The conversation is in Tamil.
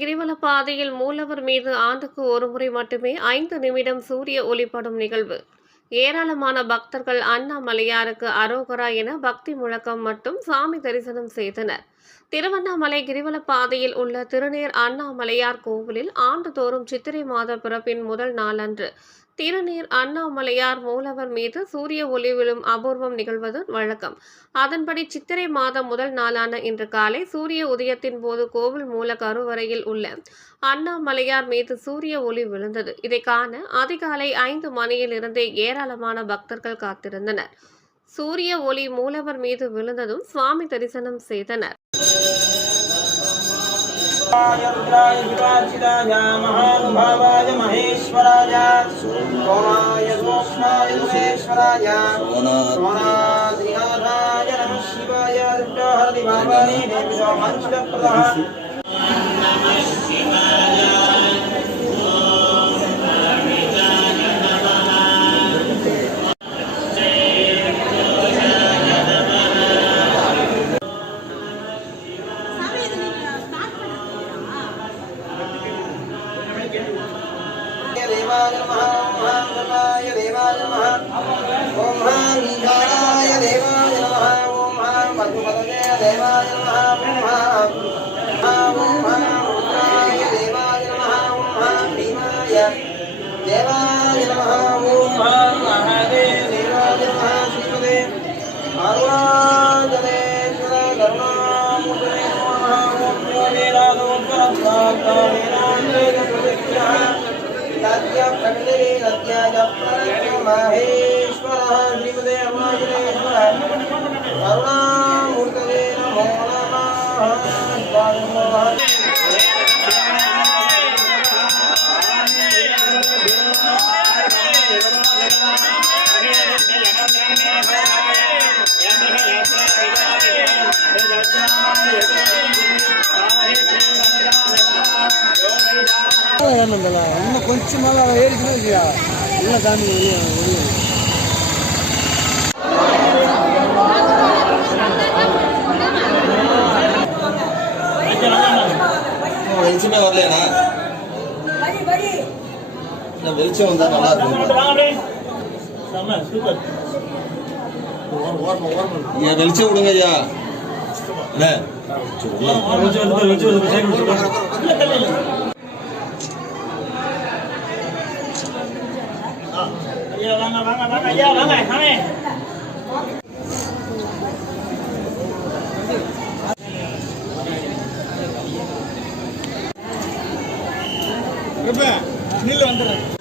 கிரிவல பாதையில் மூலவர் மீது ஆண்டுக்கு ஒருமுறை மட்டுமே 5 நிமிடம் சூரிய ஒளிப்படும் நிகழ்வு. ஏராளமான பக்தர்கள் அண்ணாமலையாருக்கு அரோகரா என பக்தி முழக்கம் மட்டும் சாமி தரிசனம் செய்தனர். திருவண்ணாமலை கிரிவல பாதையில் உள்ள திருநீர் அண்ணாமலையார் கோவிலில் ஆண்டுதோறும் சித்திரை மாத பிறப்பின் முதல் நாளன்று திருநீர் அண்ணாமலையார் மூலவர் மீது சூரிய ஒளி விழும் அபூர்வம் நிகழ்வது வழக்கம். அதன்படி சித்திரை மாதம் முதல் நாளான இன்று காலை சூரிய உதயத்தின் போது கோவில் மூல கருவறையில் உள்ள அண்ணாமலையார் மீது சூரிய ஒளி விழுந்தது. இதை காண அதிகாலை 5 மணியிலிருந்தே ஏராளமான பக்தர்கள் காத்திருந்தனர். சூரிய ஒளி மூலவர் மீது விழுந்ததும் சுவாமி தரிசனம் செய்தனர். रुद्राय विवाचिताय महानुभावाय महेश्वराय सोमाय सोष्णाय दुरेश्वराय सोनाद्रिनाथाय नमः शिवाय रुद्रहरि भावानि देवो मंचप्रदः नमः शिवाय देवाय नमः ओम नमाय देवाय नमः ओम ईशानाय देवाय नमः ओम मधुपतये देवाय नमः ओम रुद्राय देवाय नमः ओम भीमाय देवाय नमः ओम महादेव देवाय नमः श्रीमते अरुणाचलेश्वर करुणामूर्तये नमः ओम महेश्वरः श्रीमते अरुणाचलेश्वर करुणामूर्तये नमो नमः। இன்னும் கொஞ்சம் மேலே ஏறிக்கணும் இல்லையா உள்ள சாமி வெளிச்சமே வரலையா? வெளிச்சம் வந்தா நல்லா இருக்கும். வெளிச்சம் விடுங்க ஐயா. வாங்க ஐயா வாங்க சாமி. நில்லு வந்துடுறேன்.